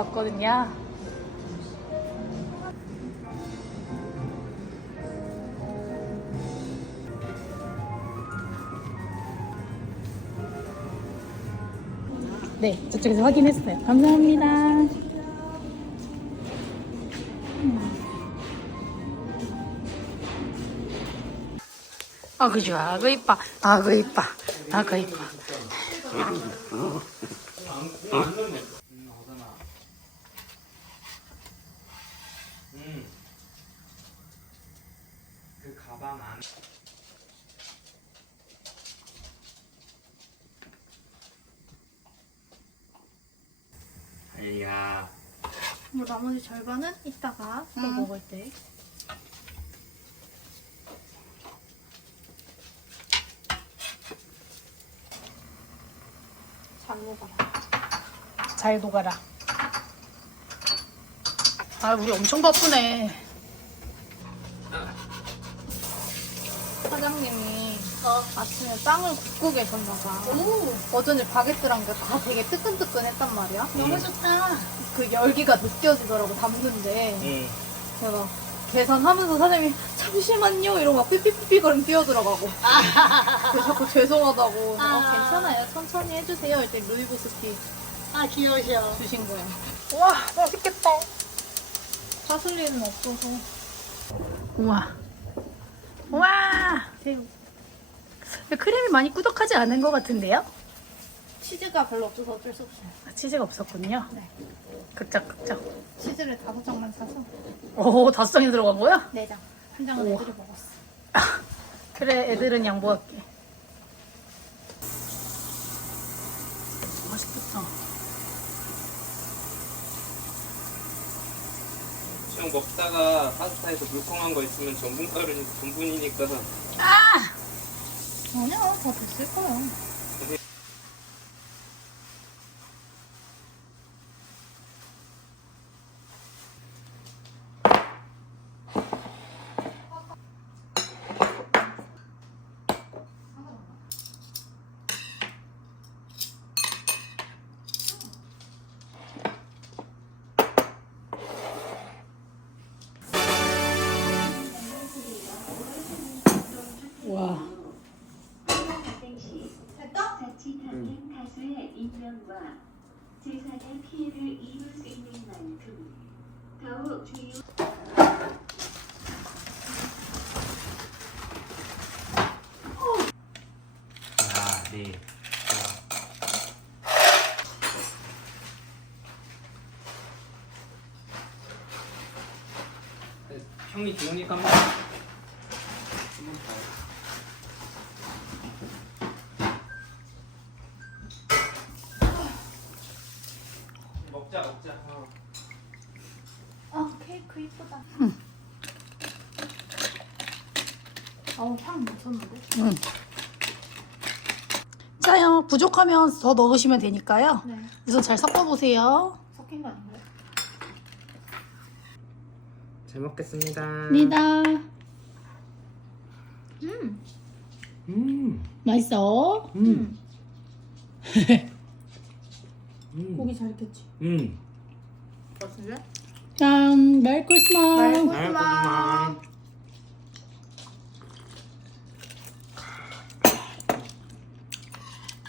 왔거든요. 네, 저쪽에서 확인했어요. 감사합니다. 아그 좋아, 아그 이뻐, 아 그 이뻐, 아 그 이뻐. 그 가방 안 아 이야 뭐 나머지 절반은 이따가 또 음. 먹을 때. 잘 먹어라. 잘 녹아라. 아, 우리 엄청 바쁘네. 사장님이 아침에 빵을 굽고 계셨나 봐. 어쩐지 바게트랑 게 다 되게 뜨끈뜨끈했단 말이야. 너무 좋다. 그 열기가 느껴지더라고 담는데 응 제가 계산하면서 사장님이 잠시만요 이러고 막 삐삐삐삐 거리면 뛰어들어가고 그래서 자꾸 죄송하다고 아. 어, 괜찮아요 천천히 해주세요 이때 루이보스티 아, 귀여우셔. 주신 거예요 와, 맛있겠다. 파슬리는 없어서 우와. 우와. 새우 크림이 많이 꾸덕하지 않은 것 같은데요? 치즈가 별로 없어서 어쩔 수 없어요 아, 치즈가 없었군요. 네. 극적, 극적. 치즈를 다섯 장만 사서 오, 다섯 장이 들어간 거야? 네 장 한 장은 우와. 애들이 먹었어 그래, 애들은 양보할게. 맛있겠다. 수영 먹다가 파스타에서 물컹한 거 있으면 전분가루 전분이니까. 아니야 다 됐을 거야 가수의 인명과 재산의 피해를 입을 수 있는 만큼 더욱 주의 아네. 형이 좋으니까 한번 봐요 먹자 먹자 어. 어우 향 미쳤는데 응. 짜요. 부족하면 더 넣으시면 되니까요. 네 우선 잘 섞어보세요. 섞인 거 아닌가요? 잘 먹겠습니다 니다. 음 음, 맛있어? 음. 음. 고기 잘 익혔지? 음. 맛있네 짠, 메리 크리스마스. 메리 아,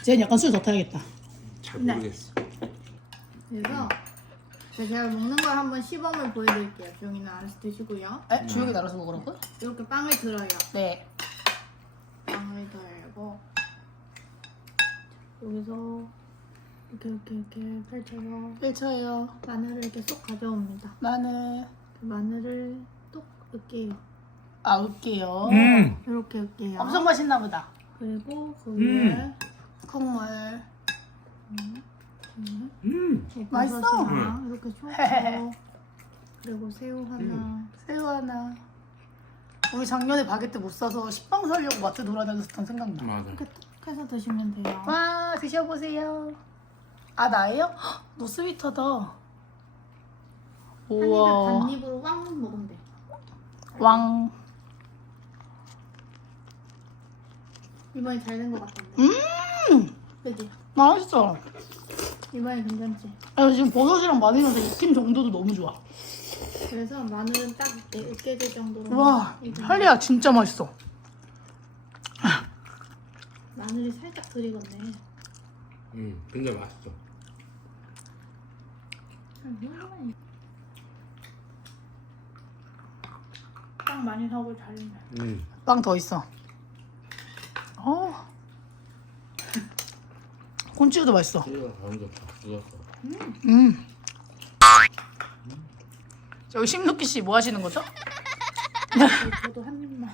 쟤는 약간 술 더 타야겠다. 잘 네. 모르겠어. 그래서 제가 먹는 걸 한번 시범을 보여드릴게요 주영이는 알아서 드시고요 에? 주혁이 나눠서 먹으라고? 이렇게 빵을 들어요 네. 빵을 들고 여기서 이렇게 이렇게 이렇게 펼쳐서 펼쳐요. 마늘을 이렇게 쏙 가져옵니다 마늘. 그 마늘을 똑 으깨요 아, 웃게요. 음. 이렇게 으깨요 엄청 맛있나 보다. 그리고 거기에 콩물. 음, 음, 음. 이 맛있어. 이렇게. 쏙 그리고 새우 하나 음. 새우 하나. 우리 작년에 바게트 못 사서 식빵 사려고 마트 돌아다녔었던 생각나. 맞아. 이렇게 톡 해서 드시면 돼요 와, 드셔보세요. 아, 나예요? 헉, 너. 한 입에 우와. 반 입으로 왕 먹으면 돼 왕. 이번에 잘 된 것 같은데 음! 그지? 맛있어. 이번에 괜찮지? 아 지금 버섯이랑 마늘이랑 익힌 정도도 너무 좋아. 그래서 마늘은 딱 이렇게 으깨질 정도로 와 할리야 진짜 맛있어. 마늘이 살짝 덜 익었네 음, 근데 맛있어. 음, 딱 많이 사고 잘했네 음. 빵 더 있어. 어. 콘치도 맛있어. 좋다. 부었어. 음. 저기 심누키 씨 뭐 하시는 거죠? 저도 한 입만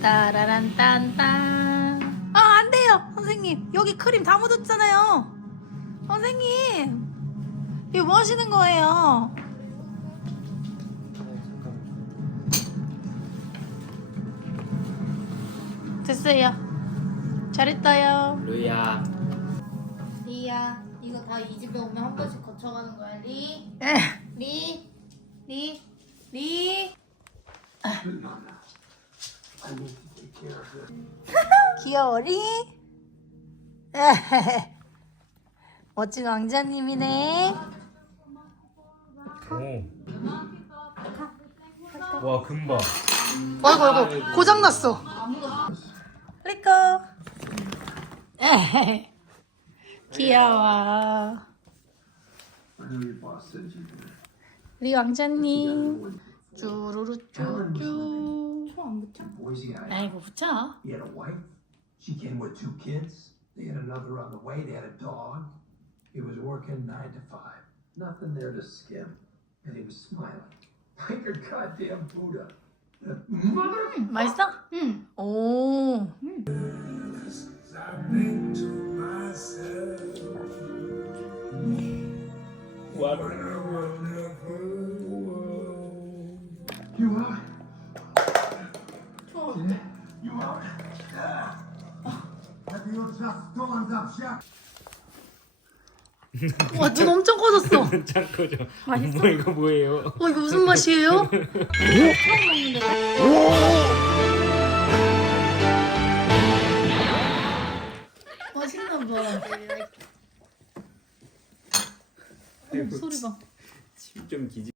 따라란 딴딴. 돼요, 선생님. 여기 크림 다 묻었잖아요. 선생님. 이거 뭐 하시는 거예요? 됐어요. 잘했어요. 루이야. 리야 이거 다 이 집에 오면 한 번씩 거쳐가는 거야 리 에. 리, 리, 리. 귀여워 리? 멋진 왕자님이네. 오. 와, 금방. 아이고 아이고 고장 났어. 리코. 에헤. 귀여워. 우리 왕자님. 쭈루루 쭈쭈. 아이고 붙여. He had a wife. She came with two kids. They had another on the way. They had a dog. He was working nine to five. Nothing there to skim. And he was smiling. Like a goddamn Buddha. The mother 맛있어? 응. 오. You 와 눈 엄청 커졌어. 짱 커져. 맛있어? 뭐 이거 뭐예요? 어 이거 무슨 맛이에요? 맛있나 봐. 어, 소리 봐. 좀 기지.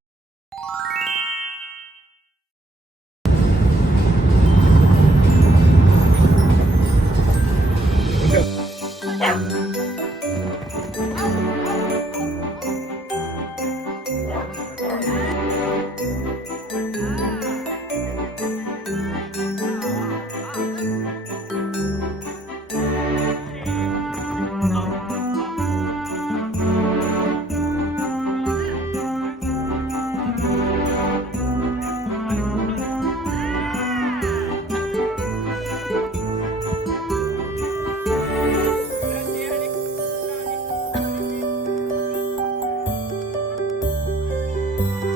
Bye.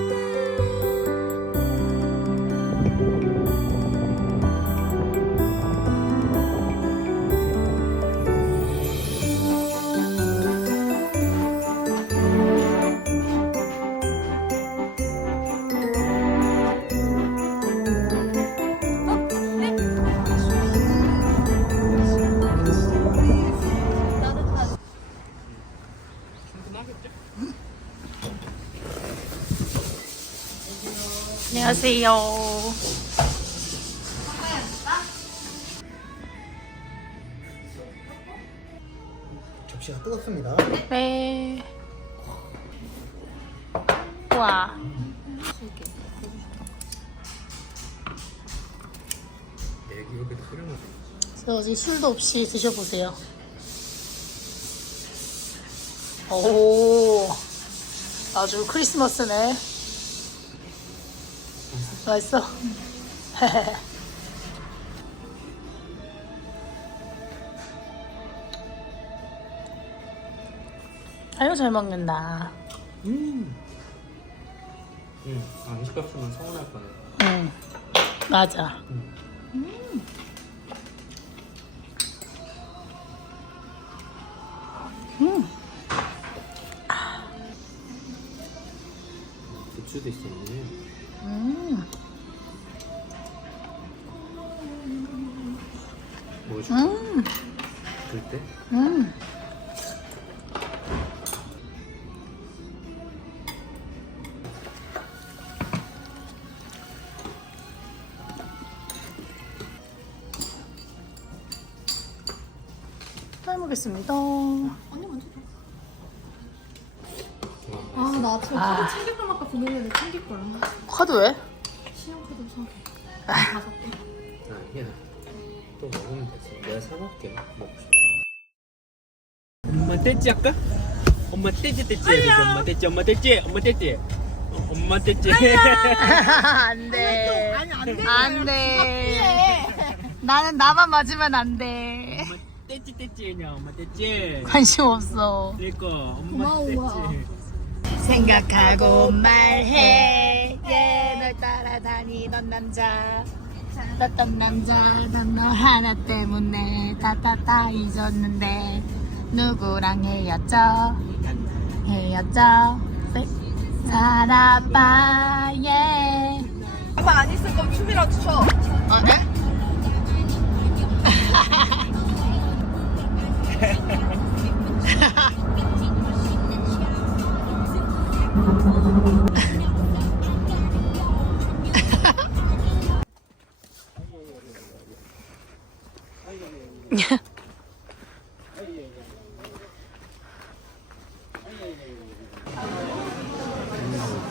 안녕하세요. 접시가 뜨겁습니다. 네. 와. 끓여놓은 그래서 술도 없이 드셔보세요. 오, 아주 크리스마스네. 맛있어? 아유, 잘 먹는다. 음. 응. 안 시켰으면 서운할 뻔해. 응, 맞아. 고추도 있었네. 음, 음. 싶을 때 음. 삶으겠습니다. 언니 먼저 줘. 아, 나 아침에 아. 카드 챙길 걸 아까 보내려는데 챙길 걸. 카드 왜? 신용카드 사. 다섯 개. 아니야 또 먹으면 되지 내가 사먹게 먹고 싶어 엄마 떼찌 할까? 엄마 떼찌 떼찌 해야지 엄마 떼찌 엄마 떼찌 엄마 떼찌 어, 엄마 떼찌 안 돼. 아니, 안 돼. 안 돼. 나는 나만 맞으면 안 돼. 엄마 떼찌 떼찌 그냥 엄마 떼찌 관심 없어. 내거 엄마 고마워. 떼찌 생각하고 말해. 예, 널 따라다니던 남자. 어떤 남자, 난 너 하나 때문에 다다다 잊었는데. 누구랑 헤어져? 헤어져. 네. 살아봐, 예. 가만 안 있을 거면 춤이라도 춰. 어, 네?